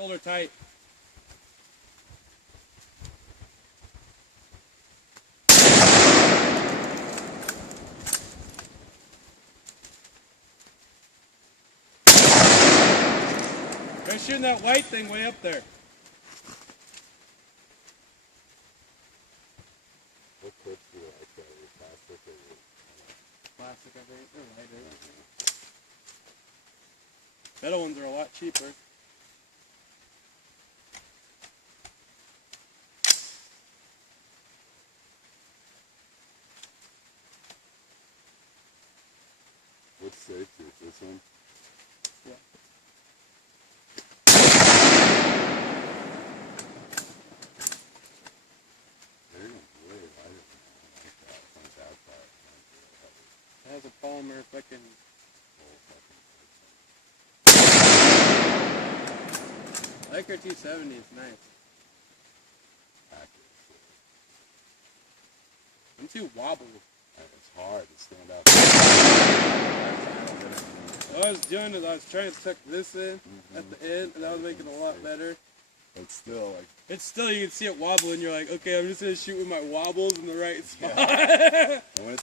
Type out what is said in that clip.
Shoulder tight. Try shooting that white thing way up there. What clips do you like? Plastic or Plastic, I think. They're lighter. Metal ones are a lot cheaper. what's safety? This one? Yeah. They're way lighter than that. I like that. It's on the outside. It has a polymer fucking. I like our 270, it's nice. I'm too wobbly. It's hard to stand up. What I was doing is I was trying to tuck this in at the end, and that was making it a lot better. But still, like. It's still, you can see it wobble, and you're like, okay, I'm just going to shoot with my wobbles in the right spot. Yeah.